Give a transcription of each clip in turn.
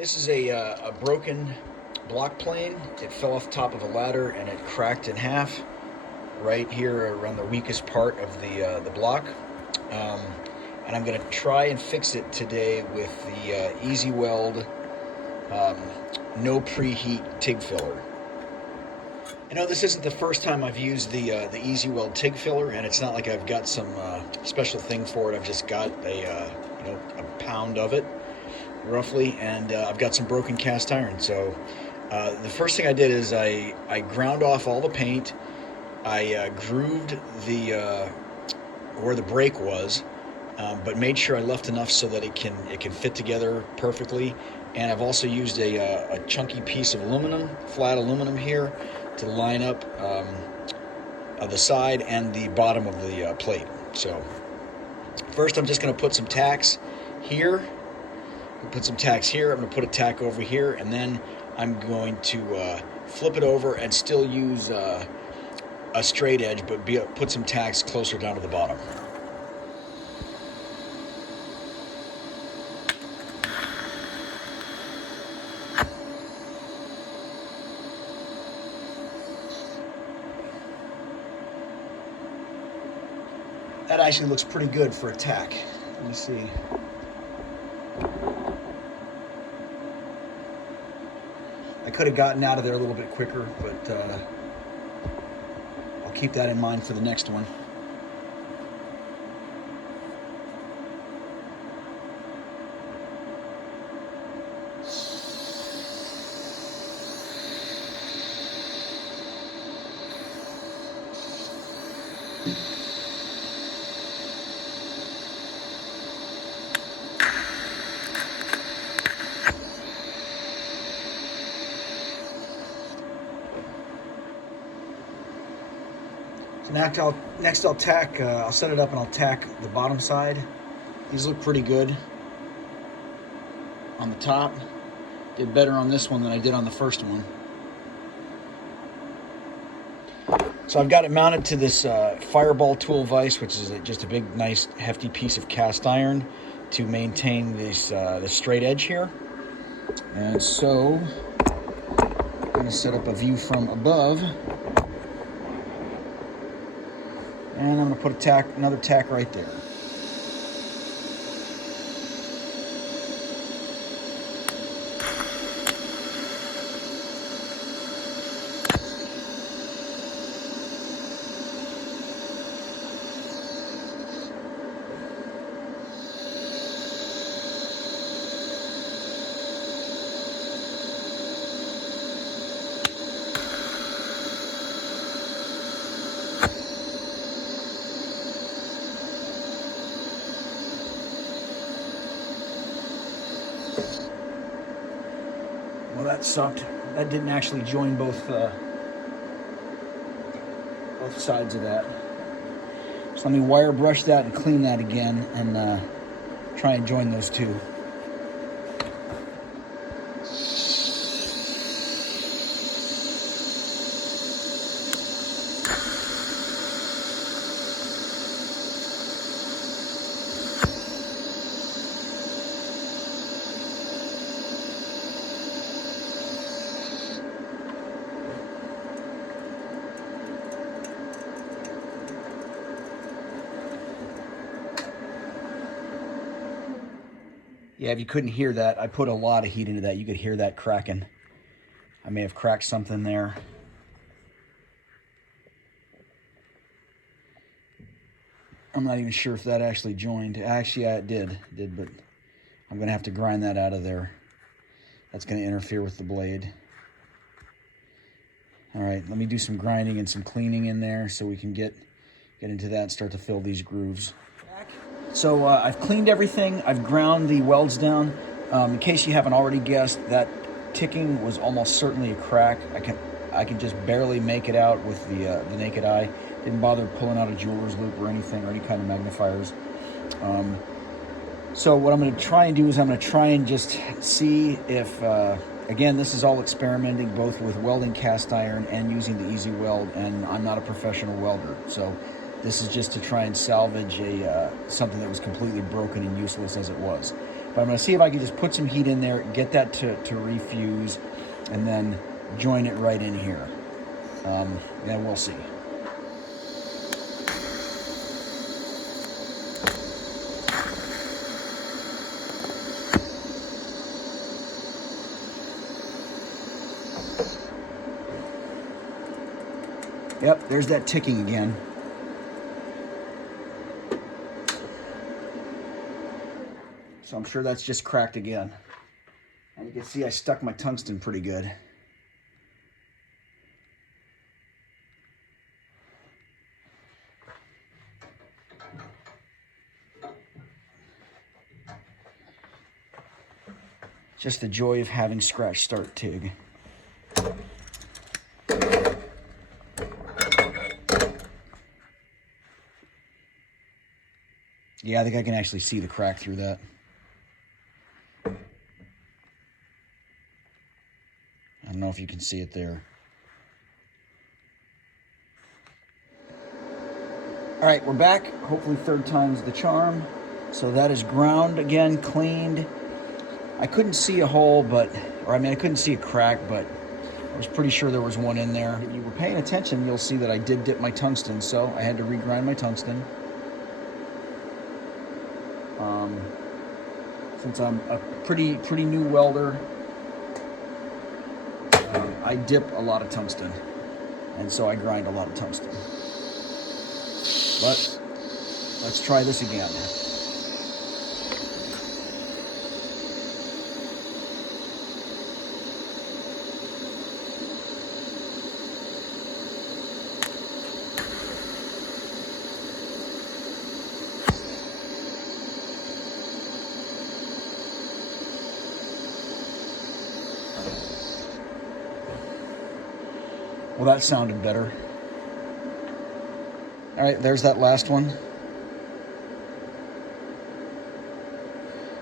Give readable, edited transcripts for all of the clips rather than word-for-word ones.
This is a broken block plane. It fell off the top of a ladder and it cracked in half right here around the weakest part of the block. Um, and I'm going to try and fix it today with the Easy Weld um, no preheat TIG filler. I know this isn't the first time I've used the Easy Weld TIG filler, and it's not like I've got some special thing for it. I've just got a pound of it, roughly, and I've got some broken cast iron. So the first thing I did is I ground off all the paint. I grooved the where the break was, but made sure I left enough so that it can fit together perfectly. And I've also used a chunky piece of aluminum, flat aluminum here, to line up the side and the bottom of the plate. So first I'm just going to put some tacks here. Put some tacks here. I'm going to put a tack over here, and then I'm going to flip it over and still use a straight edge, but put some tacks closer down to the bottom. That actually looks pretty good for a tack. Let me see. I could have gotten out of there a little bit quicker, but I'll keep that in mind for the next one. Next I'll tack, I'll set it up and I'll tack the bottom side. These look pretty good on the top. Did better on this one than I did on the first one. So I've got it mounted to this fireball tool vise, which is just a big, nice, hefty piece of cast iron to maintain this straight edge here. And so I'm going to set up a view from above. And I'm going to put another tack right there. Well, that sucked. That didn't actually join both sides of that. So let me wire brush that and clean that again and try and join those two. Yeah, if you couldn't hear that, I put a lot of heat into that. You could hear that cracking. I may have cracked something there. I'm not even sure if that actually joined. Actually, yeah, it did, but I'm going to have to grind that out of there. That's going to interfere with the blade. All right, let me do some grinding and some cleaning in there so we can get into that and start to fill these grooves. So I've cleaned everything. I've ground the welds down. In case you haven't already guessed, that ticking was almost certainly a crack. I can just barely make it out with the naked eye. Didn't bother pulling out a jeweler's loop or anything or any kind of magnifiers. So what I'm going to try and do is I'm going to try and just see if, again, this is all experimenting both with welding cast iron and using the Easy Weld, and I'm not a professional welder. So this is just to try and salvage something that was completely broken and useless as it was. But I'm going to see if I can just put some heat in there, get that to refuse, and then join it right in here. Then we'll see. Yep, there's that ticking again. So I'm sure that's just cracked again. And you can see I stuck my tungsten pretty good. Just the joy of having scratch start TIG. Yeah, I think I can actually see the crack through that. I don't know if you can see it there. All right, we're back. Hopefully third time's the charm. So that is ground again, cleaned. I couldn't see a hole, I couldn't see a crack, but I was pretty sure there was one in there. If you were paying attention, you'll see that I did dip my tungsten, so I had to regrind my tungsten. Since I'm a pretty new welder, I dip a lot of tungsten, and so I grind a lot of tungsten. But let's try this again. Well, that sounded better. All right, there's that last one.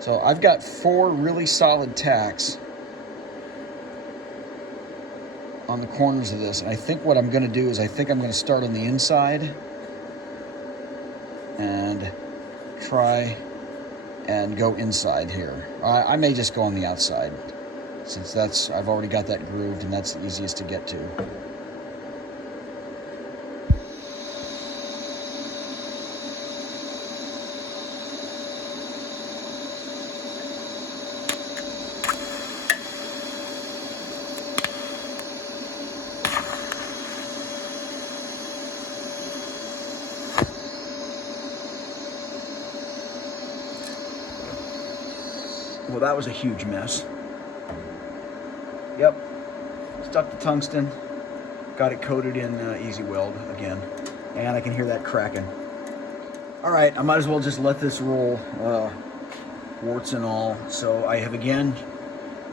So I've got 4 really solid tacks on the corners of this. And I think what I'm going to do is I think I'm going to start on the inside and try and go inside here. I may just go on the outside, since I've already got that grooved and that's the easiest to get to. Well, that was a huge mess. Yep, stuck the tungsten, got it coated in Easy Weld again, and I can hear that cracking. All right, I might as well just let this roll, warts and all. So I have again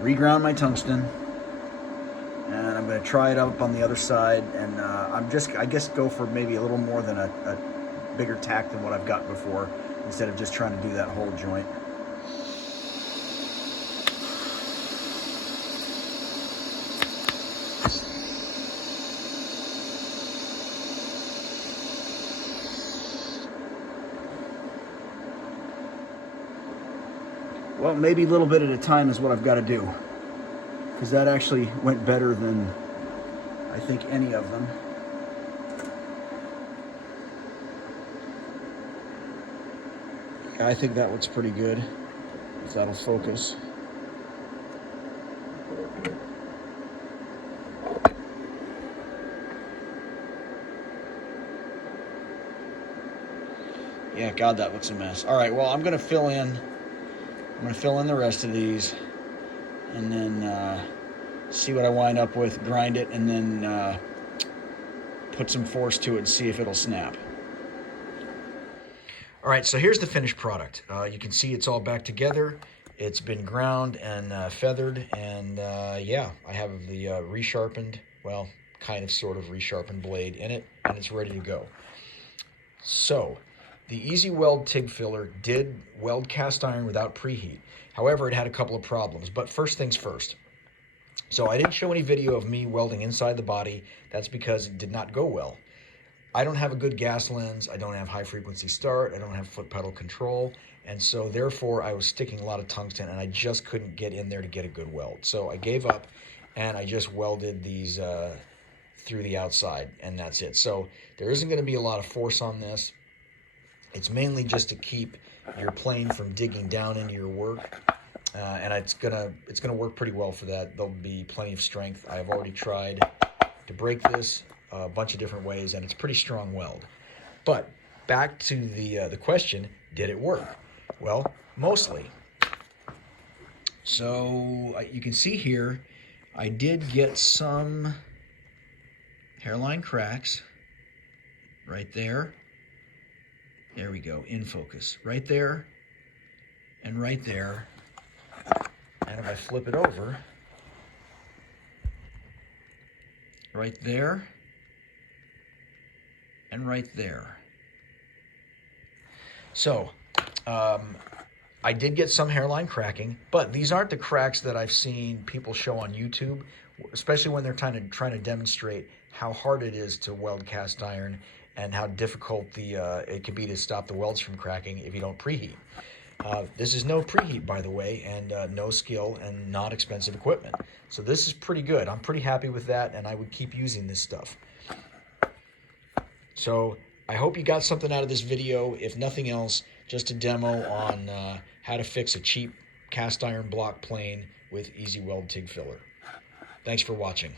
reground my tungsten, and I'm going to try it up on the other side, and I guess go for maybe a little more than a bigger tack than what I've got before, instead of just trying to do that whole joint. Well, maybe a little bit at a time is what I've got to do, because that actually went better than I think any of them. I think that looks pretty good, if that'll focus. Yeah, God, that looks a mess. All right, well, I'm going to fill in the rest of these, and then see what I wind up with, grind it, and then put some force to it and see if it'll snap. All right, so here's the finished product. You can see it's all back together. It's been ground and feathered, and yeah, I have the resharpened, well, kind of sort of resharpened blade in it, and it's ready to go. So the Easy Weld TIG filler did weld cast iron without preheat. However, it had a couple of problems, but first things first. So I didn't show any video of me welding inside the body. That's because it did not go well. I don't have a good gas lens. I don't have high frequency start. I don't have foot pedal control. And so therefore I was sticking a lot of tungsten, and I just couldn't get in there to get a good weld. So I gave up, and I just welded these through the outside, and that's it. So there isn't going to be a lot of force on this. It's mainly just to keep your plane from digging down into your work, and it's gonna work pretty well for that. There'll be plenty of strength. I've already tried to break this a bunch of different ways, and it's a pretty strong weld. But back to the question, did it work? Well, mostly. So you can see here, I did get some hairline cracks right there. There we go, in focus. Right there and right there. And if I flip it over, right there and right there. So, I did get some hairline cracking, but these aren't the cracks that I've seen people show on YouTube, especially when they're trying to demonstrate how hard it is to weld cast iron and how difficult it can be to stop the welds from cracking if you don't preheat. This is no preheat, by the way, and no skill and not expensive equipment. So this is pretty good. I'm pretty happy with that, and I would keep using this stuff. So I hope you got something out of this video. If nothing else, just a demo on how to fix a cheap cast iron block plane with Easy Weld TIG filler. Thanks for watching.